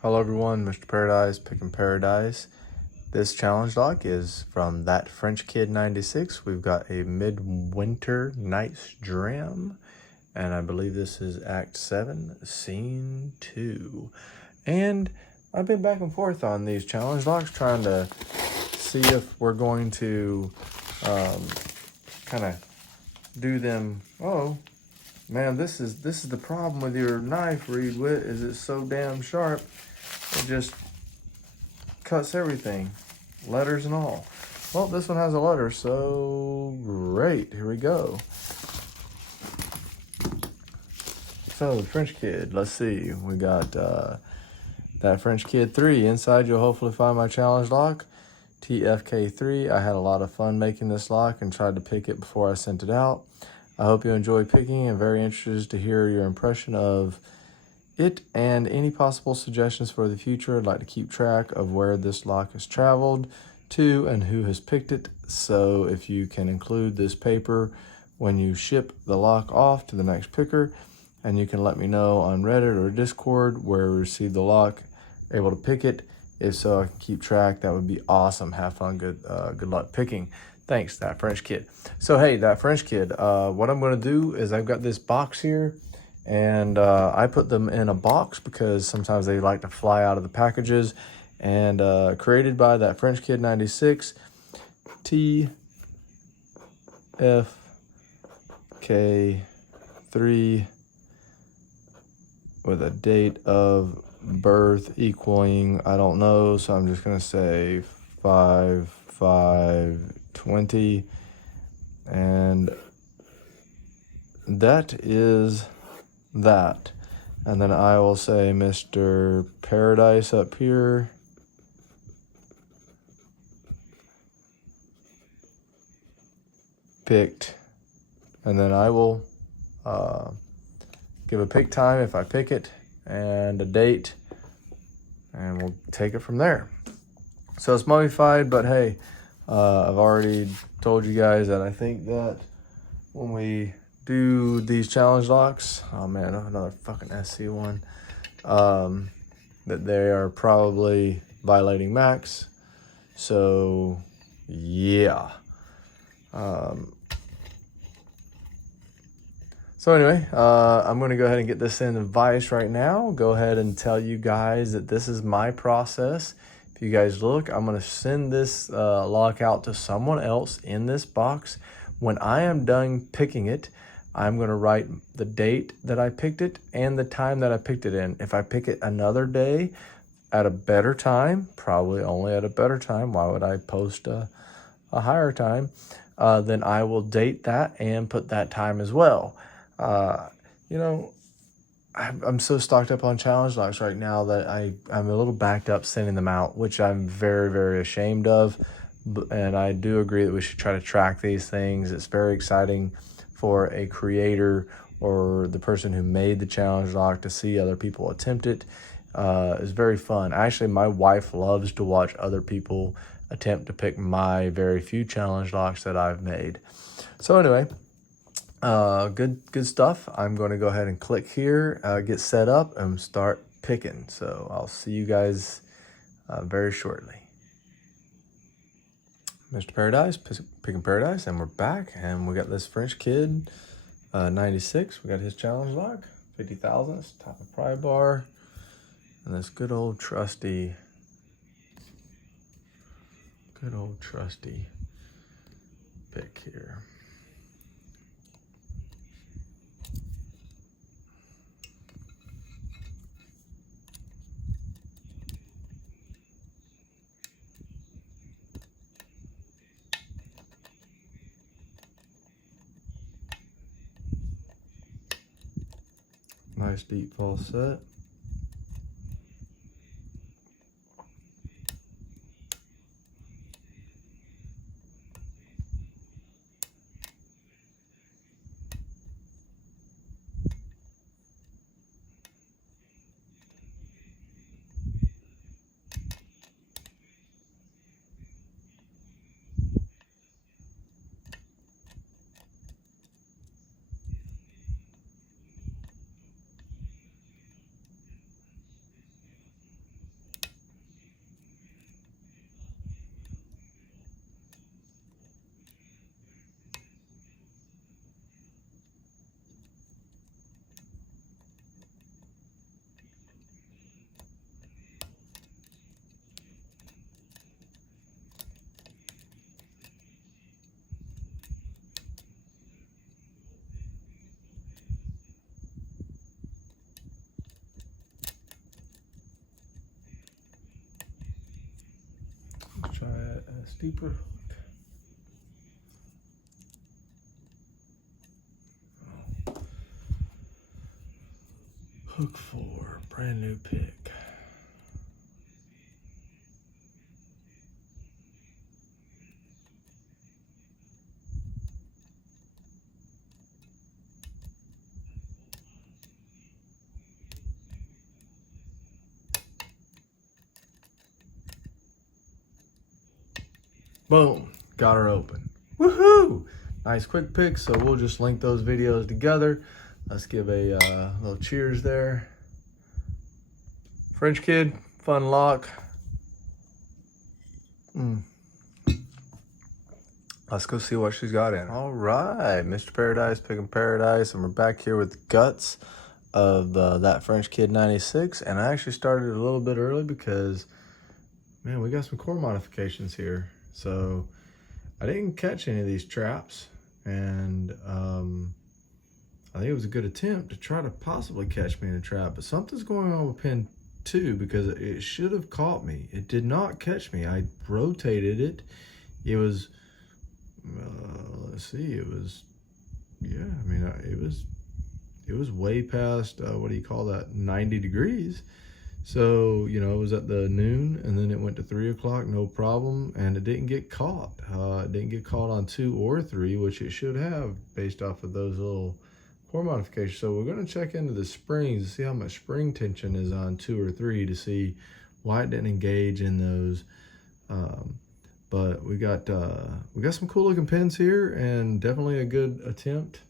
Hello everyone, Mr. Paradise, Picking Paradise. This challenge lock is from That French Kid 96. We've got a Midwinter Night's Dram, and I believe this is Act 7, Scene 2. And I've been back and forth on these challenge locks, trying to see if we're going to kind of do them. Oh man, this is the problem with your knife, Reed Witt, is it's so damn sharp. It just cuts everything, letters and all. Well, this one has a letter, so great. Here we go. So, the French Kid, let's see. We got That French Kid 3. Inside, you'll hopefully find my challenge lock, TFK3. I had a lot of fun making this lock and tried to pick it before I sent it out. I hope you enjoy picking and very interested to hear your impression of it and any possible suggestions for the future. I'd like to keep track of where this lock has traveled to and who has picked it. So if you can include this paper when you ship the lock off to the next picker, and you can let me know on Reddit or Discord where we received the lock, able to pick it. If so, I can keep track. That would be awesome. Have fun. Good luck picking. Thanks, That French Kid. So hey, That French Kid, what I'm going to do is I've got this box here. And I put them in a box because sometimes they like to fly out of the packages. And created by That French Kid 96, TFK3, with a date of birth equaling, I don't know, so I'm just going to say 5/5/20. And that is that. And then I will say Mr. Paradise up here. Picked. And then I will give a pick time if I pick it and a date, and we'll take it from there. So it's mummified, but hey, I've already told you guys that I think that when we do these challenge locks, oh man, another fucking SC1, that they are probably violating max. So yeah. So anyway, I'm going to go ahead and get this in Vice right now. Go ahead and tell you guys that this is my process. If you guys look, I'm going to send this lock out to someone else in this box. When I am done picking it, I'm going to write the date that I picked it and the time that I picked it in. If I pick it another day at a better time, probably only at a better time, why would I post a higher time? Then I will date that and put that time as well. I'm so stocked up on challenge locks right now that I'm a little backed up sending them out, which I'm very, very ashamed of. And I do agree that we should try to track these things. It's very exciting for a creator or the person who made the challenge lock to see other people attempt it. It's very fun. Actually, my wife loves to watch other people attempt to pick my very few challenge locks that I've made. So anyway, good stuff. I'm going to go ahead and click here, get set up, and start picking. So I'll see you guys very shortly. Mr. Paradise, Picking Paradise, and we're back, and we got this French Kid 96. We got his challenge lock, 50,000, top of pry bar, and this good old trusty pick here. Nice deep false set. steeper. Hook 4, brand new pick. Boom, got her open. Woohoo! Nice quick pick, so we'll just link those videos together. Let's give a little cheers there. French Kid, fun lock. Let's go see what she's got in. All right, Mr. Paradise picking Paradise, and we're back here with the guts of that French Kid 96. And I actually started a little bit early because, man, we got some core modifications here. So I didn't catch any of these traps, and I think it was a good attempt to try to possibly catch me in a trap, but something's going on with pin 2 because it should have caught me. It did not catch me. I rotated it. It was, let's see, it was, yeah, I mean, it was way past, what do you call that, 90 degrees. So, you know, it was at the noon, and then it went to 3 o'clock, no problem, and it didn't get caught. It didn't get caught on 2 or 3, which it should have based off of those little core modifications. So we're going to check into the springs to see how much spring tension is on 2 or 3 to see why it didn't engage in those. But we got some cool looking pins here, and definitely a good attempt.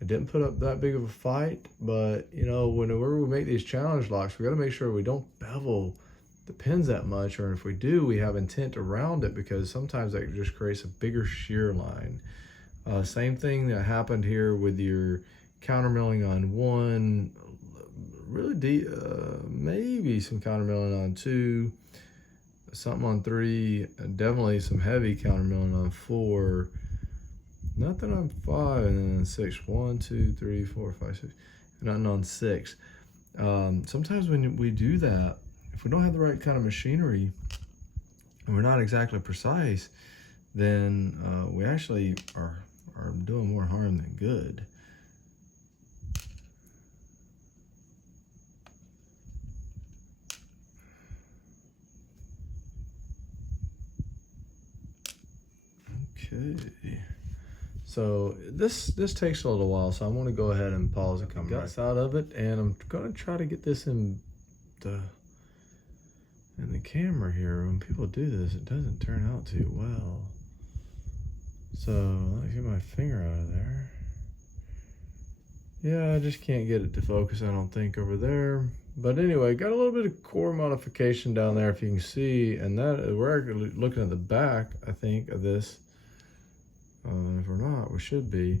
It didn't put up that big of a fight, but you know, whenever we make these challenge locks, we got to make sure we don't bevel the pins that much, or if we do, we have intent around it, because sometimes that just creates a bigger shear line. Same thing that happened here with your counter milling on 1, really deep, maybe some counter milling on 2, something on 3, definitely some heavy counter milling on 4. Nothing on 5, and then 6. 1, 2, 3, 4, 5, 6. Nothing on 6. Sometimes when we do that, if we don't have the right kind of machinery and we're not exactly precise, then we actually are doing more harm than good. Okay. So this takes a little while, so I'm going to go ahead and pause and come right out of it, and I'm going to try to get this in the camera here. When people do this, it doesn't turn out too well. So let me get my finger out of there. Yeah, I just can't get it to focus, I don't think, over there. But anyway, got a little bit of core modification down there, if you can see, and that we're actually looking at the back, I think, of this. If we're not, we should be.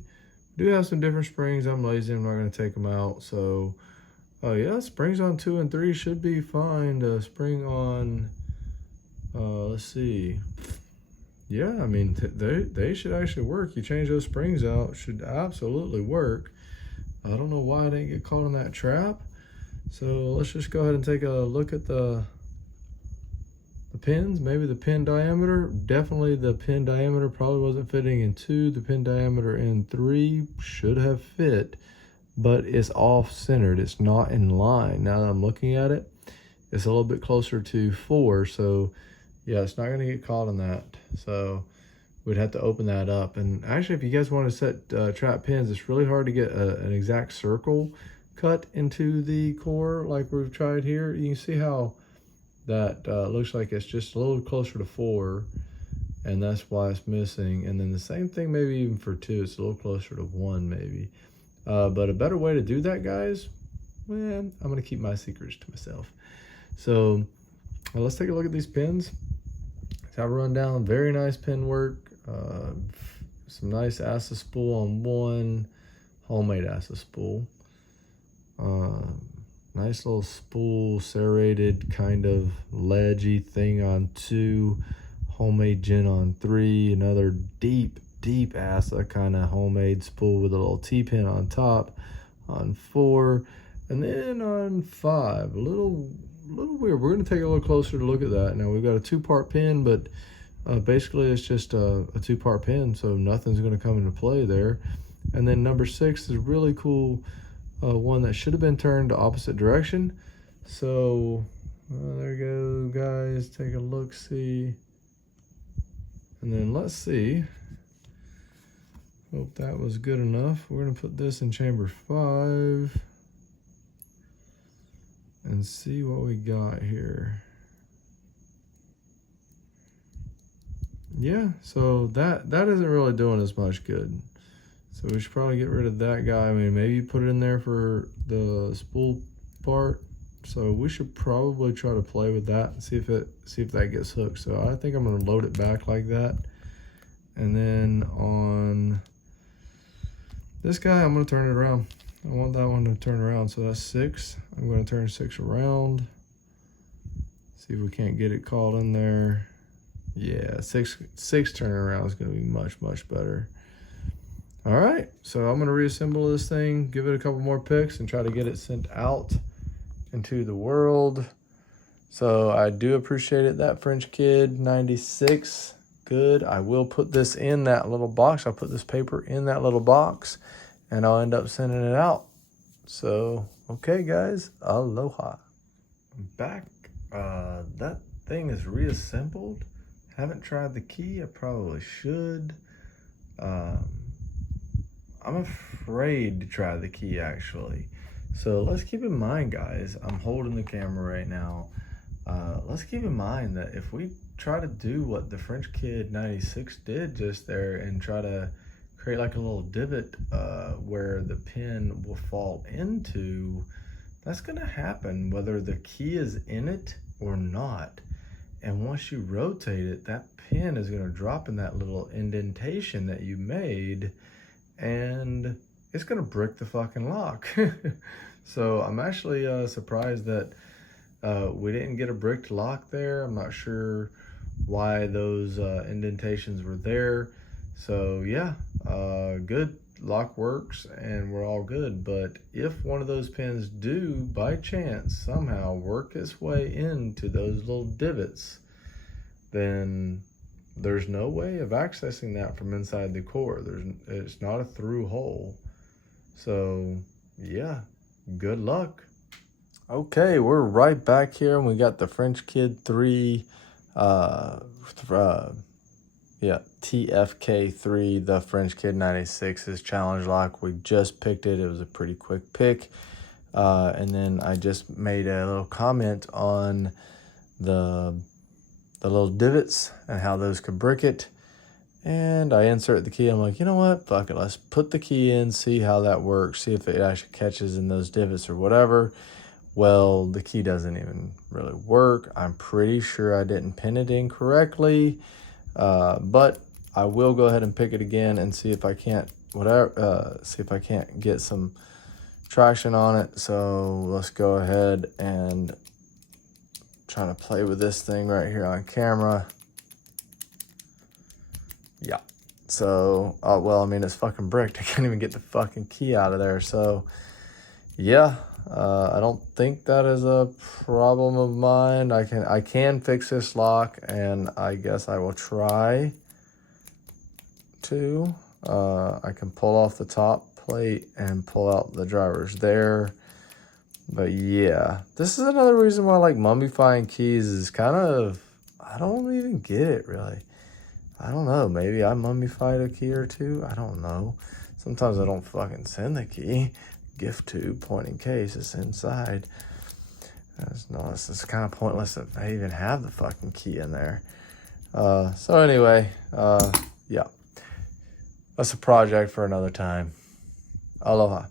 We do have some different springs. I'm lazy, I'm not going to take them out. So, yeah, springs on 2 and 3 should be fine. Spring on, let's see. Yeah, I mean, they should actually work. You change those springs out, should absolutely work. I don't know why I didn't get caught in that trap. So let's just go ahead and take a look at the pins. Maybe the pin diameter. Definitely the pin diameter probably wasn't fitting in 2. The pin diameter in 3 should have fit, but it's off centered. It's not in line. Now that I'm looking at it, it's a little bit closer to 4. So yeah, it's not going to get caught on that. So we'd have to open that up. And actually, if you guys want to set trap pins, it's really hard to get an exact circle cut into the core like we've tried here. You can see how that looks like it's just a little closer to 4, and that's why it's missing. And then the same thing maybe even for 2, it's a little closer to 1 maybe. But a better way to do that, guys, well, I'm going to keep my secrets to myself. So let's take a look at these pins. Let's have a rundown. Very nice pin work. Some nice ASA spool on 1, homemade ASA spool. Nice little spool, serrated kind of ledgy thing on 2, homemade gin on 3, another deep ASA kind of homemade spool with a little T-pin on top on 4, and then on 5, a little weird. We're going to take a little closer to look at that. Now we've got a 2-part pin, but basically it's just a 2-part pin, so nothing's going to come into play there. And then number 6 is a really cool one that should have been turned the opposite direction. So there you go, guys. Take a look, see. And then let's see. Hope that was good enough. We're going to put this in chamber 5 and see what we got here. Yeah, so that isn't really doing as much good. So we should probably get rid of that guy. I mean, maybe put it in there for the spool part. So we should probably try to play with that and see if that gets hooked. So I think I'm gonna load it back like that. And then on this guy, I'm gonna turn it around. I want that one to turn around. So that's 6. I'm gonna turn 6 around. See if we can't get it caught in there. Yeah, six turning around is gonna be much, much better. All right, so I'm gonna reassemble this thing, give it a couple more picks and try to get it sent out into the world. So I do appreciate it, that French Kid 96, good. I will put this in that little box. I'll put this paper in that little box and I'll end up sending it out. So, okay guys, aloha. I'm back, that thing is reassembled. Haven't tried the key, I probably should. I'm afraid to try the key actually. So let's keep in mind, guys, I'm holding the camera right now. Let's keep in mind that if we try to do what the French Kid 96 did just there and try to create like a little divot where the pin will fall into, that's gonna happen whether the key is in it or not. And once you rotate it, that pin is gonna drop in that little indentation that you made and it's gonna brick the fucking lock. So I'm actually surprised that we didn't get a bricked lock there. I'm not sure why those indentations were there. So yeah, good, lock works and we're all good. But if one of those pins do by chance somehow work its way into those little divots, then there's no way of accessing that from inside the core. It's not a through hole. So yeah, good luck. Okay, we're right back here and we got the French Kid 3, TFK3, the French Kid 96's challenge lock. We just picked it. It was a pretty quick pick. And then I just made a little comment on the little divots and how those could brick it. And I insert the key. I'm like, you know what? Fuck it. Let's put the key in, see how that works, see if it actually catches in those divots or whatever. Well, the key doesn't even really work. I'm pretty sure I didn't pin it in correctly. But I will go ahead and pick it again and see if I can't, see if I can't get some traction on it. So let's go ahead and try to play with this thing right here on camera. Yeah. So, well, I mean, it's fucking bricked. I can't even get the fucking key out of there. So, yeah, I don't think that is a problem of mine. I can fix this lock, and I guess I will try to. I can pull off the top plate and pull out the drivers there. But yeah, this is another reason why I like mummifying keys is kind of, I don't even get it really. I don't know, maybe I mummified a key or two. I don't know. Sometimes I don't fucking send the key. Gift tube, pointing case, it's inside. It's kind of pointless if I even have the fucking key in there. So anyway, yeah. That's a project for another time. Aloha.